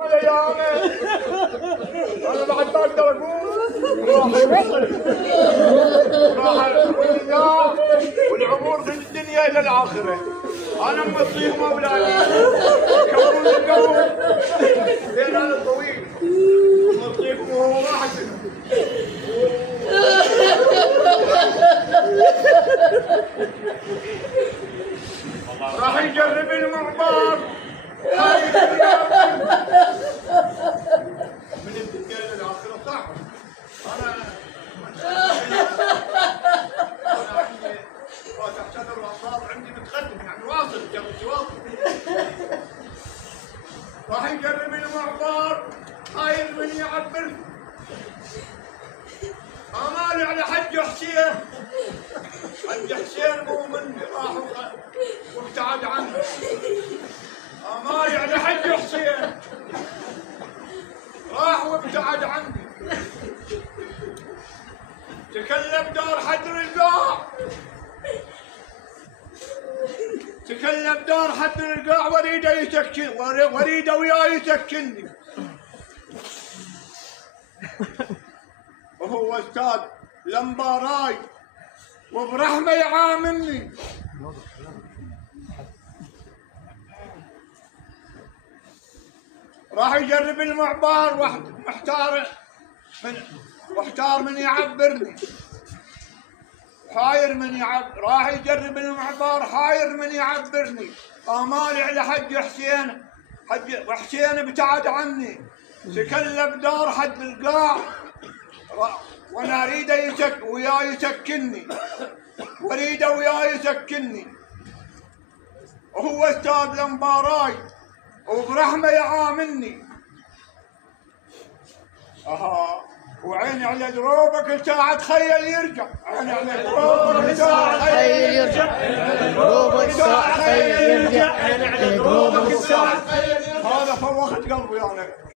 انا بعد ما اقدر اقول راح الدنيا والعبور في الدنيا الى الاخره. انا موصيهم اولادي يكونون القبر بين هذا الطويل موصيكم وهو واحد راح يجرب المعبار هاي من الدنيا للآخرة. صح أنا عندي فاتح صدر وأصاب عندي متقدم يعني واصل جربتي واصل. راح يجرب المعبار هاي من يعبر آمالي على حج حسين. حج حسين مؤمن راح وابتعد عنه. آمالي على حج حسين راح وابتعد عني. تكلم دار حدر القاع تكلم دار حدر القاع وريده يسكن وريده وياه يسكنني. وهو استاذ لمباراي وبرحمه يعاملني. راح يجرب المعبار محتار من يعبرني حاير من يعبر. راح يجرب المعبار حاير من يعبرني. آمالي على حج حسين حسين ابتعد عني. تكلم دار حد القاع وانا اريده وياه يسكنني وريده وياه يسكنني. وهو استاذ لمباراي وبرحمه يعاملني. وعيني على دروبك ساعة تخيل يرجع. عيني على دروبك ساعة تخيل يرجع. دروبك ساعة تخيل يرجع. عيني على دروبك ساعة تخيل يرجع. هذا فوخت قلبي يعني.